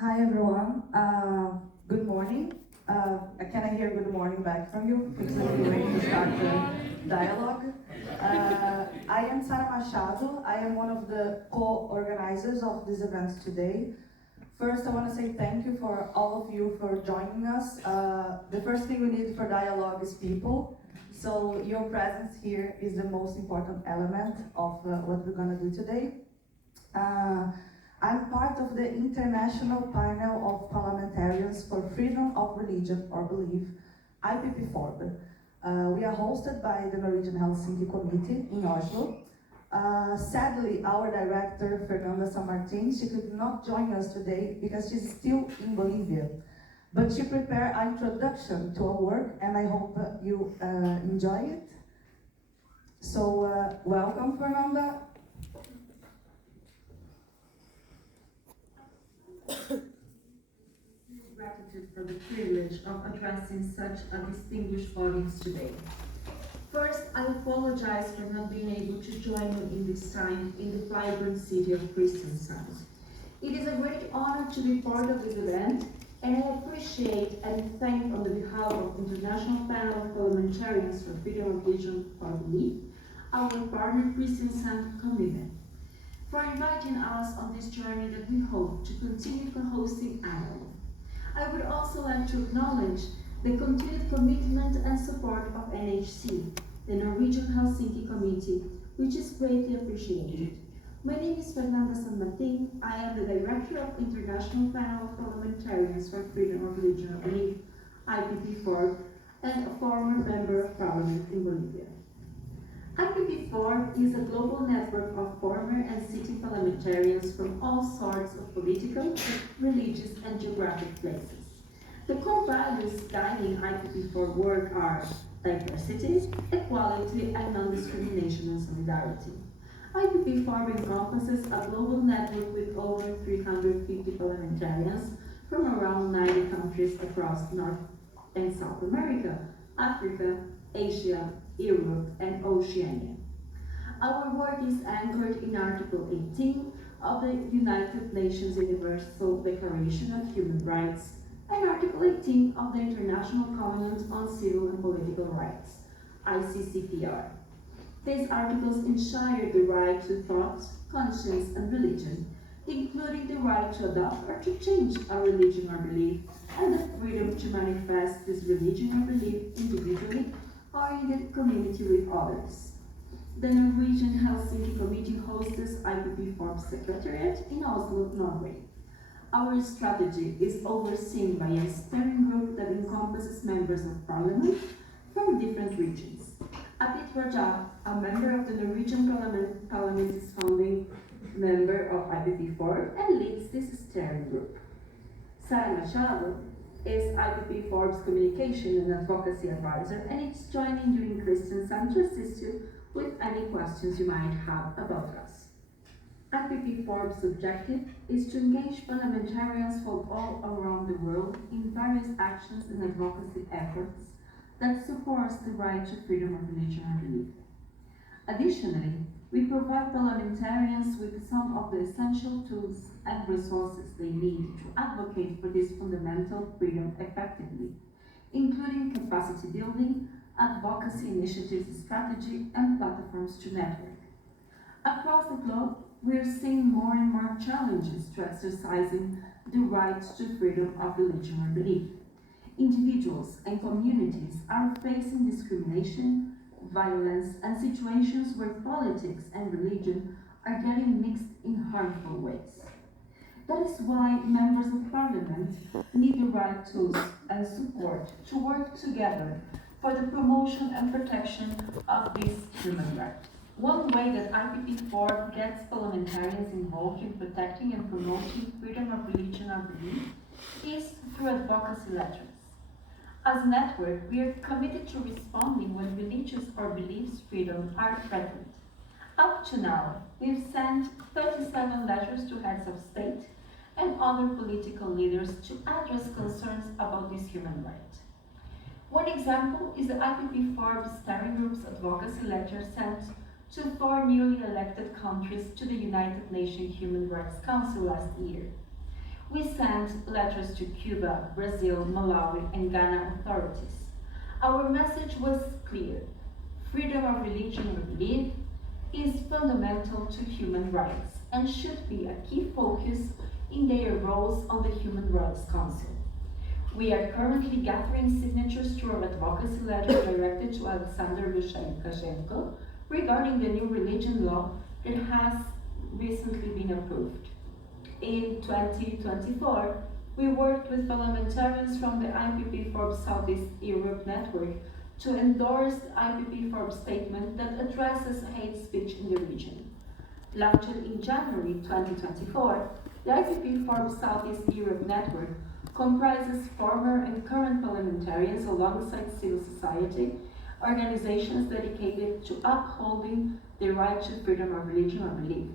Hi everyone. Good morning. Can I hear good morning back from you? Because I'm waiting to start the dialogue. I am Sara Machado. I am one of the co-organizers of this event today. First, I want to say thank you for all of you for joining us. The first thing we need for dialogue is people. So your presence here is the most important element of what we're going to do today. I'm part of the International Panel of Parliamentarians for Freedom of Religion or Belief, IPPFoRB. We are hosted by the Norwegian Helsinki Committee in Oslo. Sadly, our director, Fernanda San Martin, she could not join us today because she's still in Bolivia. But she prepared an introduction to our work, and I hope you enjoy it. So, welcome, Fernanda. Gratitude for the privilege of addressing such a distinguished audience today. First, I apologize for not being able to join you in this time in the vibrant city of Kristiansand. It is a great honor to be part of this event, and I appreciate and thank on the behalf of International Panel of Parliamentarians for Freedom of Religion or Belief, our partner Kristiansand community, for inviting us on this journey that we hope to continue hosting annually. I would also like to acknowledge the continued commitment and support of NHC, the Norwegian Helsinki Committee, which is greatly appreciated. My name is Fernanda San Martin. I am the Director of International Panel of Parliamentarians for Freedom of Religion or Belief, IPPFoRB, and a former Member of Parliament in Bolivia. IPPFoRB is a global network of former and city parliamentarians from all sorts of political, religious, and geographic places. The core values guiding IPPFoRB work are diversity, equality, and non-discrimination and solidarity. IPPFoRB encompasses a global network with over 350 parliamentarians from around 90 countries across North and South America, Africa, Asia, Europe, and Oceania. Our work is anchored in Article 18 of the United Nations Universal Declaration of Human Rights and Article 18 of the International Covenant on Civil and Political Rights, ICCPR. These articles ensure the right to thought, conscience, and religion, including the right to adopt or to change a religion or belief, and the freedom to manifest this religion or belief individually or in the community with others. The Norwegian Helsinki Committee hosts this IPPFoRB Secretariat in Oslo, Norway. Our strategy is overseen by a steering group that encompasses members of parliament from different regions. Abid Rajab, a member of the Norwegian Parliament, is founding member of IPPFoRB and leads this steering group. Sara Machado is IPPFoRB's communication and advocacy advisor, and it's joining you in Kristiansand to assist you with any questions you might have about us. IPPFoRB's objective is to engage parliamentarians from all around the world in various actions and advocacy efforts that supports the right to freedom of religion and belief. Additionally, we provide parliamentarians with some of the essential tools and resources they need to advocate for this fundamental freedom effectively, including capacity building, advocacy initiatives strategy, and platforms to network. Across the globe, we are seeing more and more challenges to exercising the right to freedom of religion or belief. Individuals and communities are facing discrimination, violence, and situations where politics and religion are getting mixed in harmful ways. That is why members of parliament need the right tools and support to work together for the promotion and protection of these human rights. One way that IPPFoRB gets parliamentarians involved in protecting and promoting freedom of religion or belief is through advocacy letters. As a network, we are committed to responding when religious or beliefs freedom are threatened. Up to now, we've sent 37 letters to heads of state and other political leaders to address concerns about this human right. One example is the IPPFoRB Steering Group's advocacy letter sent to 4 newly elected countries to the United Nations Human Rights Council last year. we sent letters to Cuba, Brazil, Malawi, and Ghana authorities. Our message was clear. Freedom of religion or belief is fundamental to human rights and should be a key focus in their roles on the Human Rights Council. We are currently gathering signatures to our advocacy letter directed to Alexander Lukashenko regarding the new religion law that has recently been approved. In 2024, we worked with parliamentarians from the IPPFoRB Southeast Europe Network to endorse the IPPFoRB statement that addresses hate speech in the region. Launched in January 2024, the IPPFoRB Southeast Europe Network comprises former and current parliamentarians alongside civil society organizations dedicated to upholding the right to freedom of religion or belief.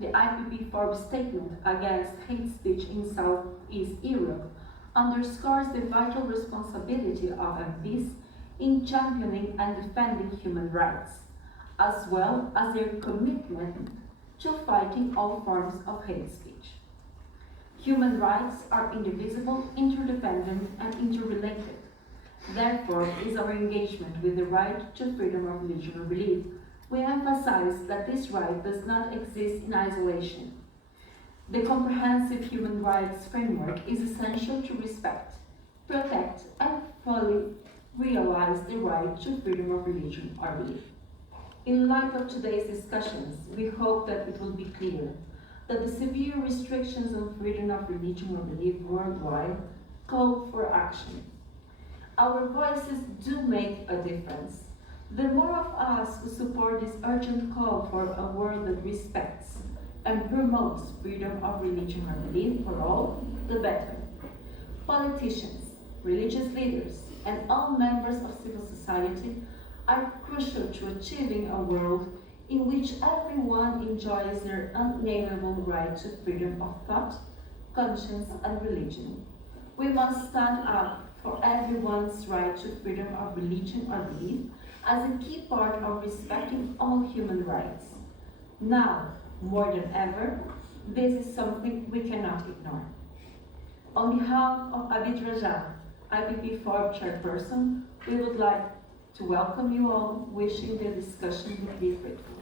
The IPPFoRB statement against hate speech in Southeast Europe underscores the vital responsibility of MPs in championing and defending human rights, as well as their commitment to fighting all forms of hate speech. Human rights are indivisible, interdependent, and interrelated. Therefore, is our engagement with the right to freedom of religion or belief. We emphasize that this right does not exist in isolation. The comprehensive human rights framework is essential to respect, protect, and fully realize the right to freedom of religion or belief. In light of today's discussions, we hope that it will be clear that the severe restrictions on freedom of religion or belief worldwide call for action. Our voices do make a difference. The more of us who support this urgent call for a world that respects and promotes freedom of religion or belief for all, the better. Politicians, religious leaders, and all members of civil society are crucial to achieving a world in which everyone enjoys their unalienable right to freedom of thought, conscience, and religion. We must stand up for everyone's right to freedom of religion or belief as a key part of respecting all human rights. Now, more than ever, this is something we cannot ignore. On behalf of Abid Raja, IPPFoRB chairperson, we would like to welcome you all, wishing the discussion would be fruitful.